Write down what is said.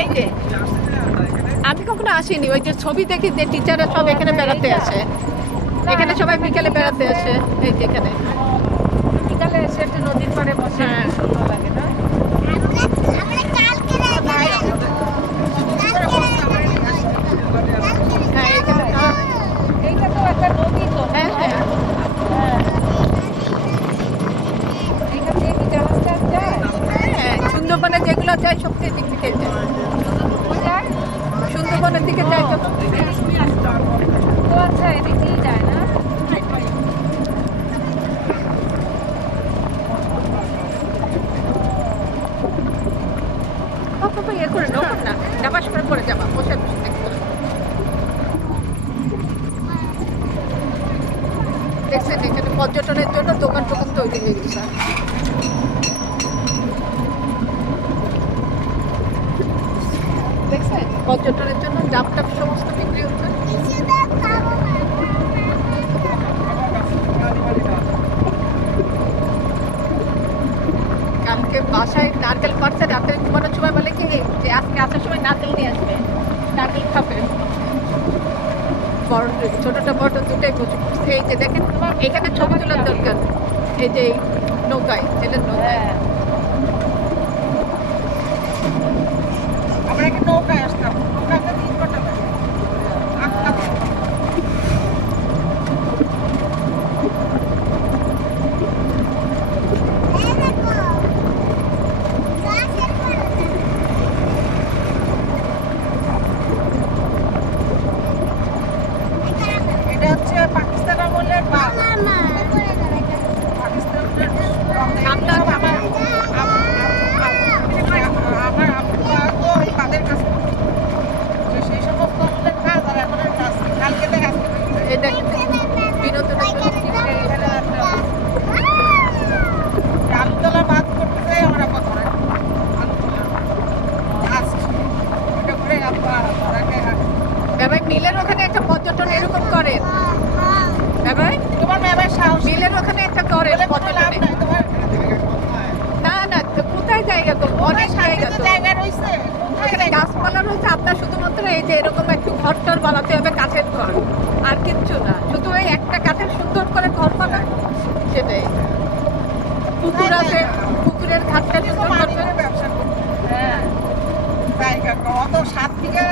এই যে আমি কখনো আসিনি, ওই যে ছবি দেখি যে টিচাররা সব এখানে বেড়াতে আসে, এখানে সবাই বিকালে বেড়াতে আসে। এই যে এখানে বিকালে এসে একটু নদীর পাড়ে বসে সুন্দর লাগে না? হ্যাঁ এখানে এইটা তো একটা নদী তো। হ্যাঁ হ্যাঁ এইখান দিয়ে কি জাহাজ টাহাজ যায়? হ্যাঁ সুন্দরবনে যেগুলো যায় সব দিক থেকে যায়, যায়? সুন্দরবনের দিকে যায় তো। ও আচ্ছা, এদিকেই যায় না? ইয়ে করে নকর না, ডাবাস করে পড়ে যাবা, বসে বসে দেখতে হবে। দেখছেন এখানে পর্যটনের জন্য দোকান টোকান তৈরি হয়ে গেছে। দেখছেন পর্যটনের জন্য ডাব টাব সমস্ত বিক্রি হচ্ছে। কালকে বাসায় নারকেল পাড়ছে, রাতে ঘুমানোর সময় বলে কি যে আজকে আসার সময় নারকেল নিয়ে আসবে, নারকেল খাবে। বড় ছোটটা বড় দুটাই প্রচুর। এই যে দেখেন এখানে ছবি তোলার দরকার, এই যে নৌকায় ছেলের নৌকায়। আমরা একটা নৌকায় আসতাম, নৌকাতে 3 ঘন্টা লাগে। এটা হচ্ছে পাকিস্তান আমলের বাস। পাকিস্তান আপনার আমার আব্বু তো ওই তাদের কাছে সেই সমস্ত আমলের কাজ আর এখন কাজ কালকে থেকে আজকে এই দেখেন বিনোদনের জন্য কি আলুতলা বাদ করতে চাই আমরা কত আলুতলা গাছ এটা করে আব্বা তাকে ভাই মিলের ওখানে একটা পর্যটন এরকম করেন ভাই, তোমার মেয়ের সাহস মিলের ওখানে একটা করেন লাভ পর্যটনে। নাই তোমার না না তো কোথায় জায়গা তো অনেক জায়গা তো জায়গা রয়েছে এখানে গাছপালা রয়েছে। আপনার শুধুমাত্র এই যে এরকম একটু ঘর টর বানাতে হবে, কাঠের ঘর, আর কিচ্ছু না, শুধু ওই একটা কাঠের সুন্দর করে ঘর বানায় সেটাই। পুকুর আছে, পুকুরের ঘাটটা সুন্দর করবে। ব্যবসা করতে হ্যাঁ জায়গা অত 7 বিঘা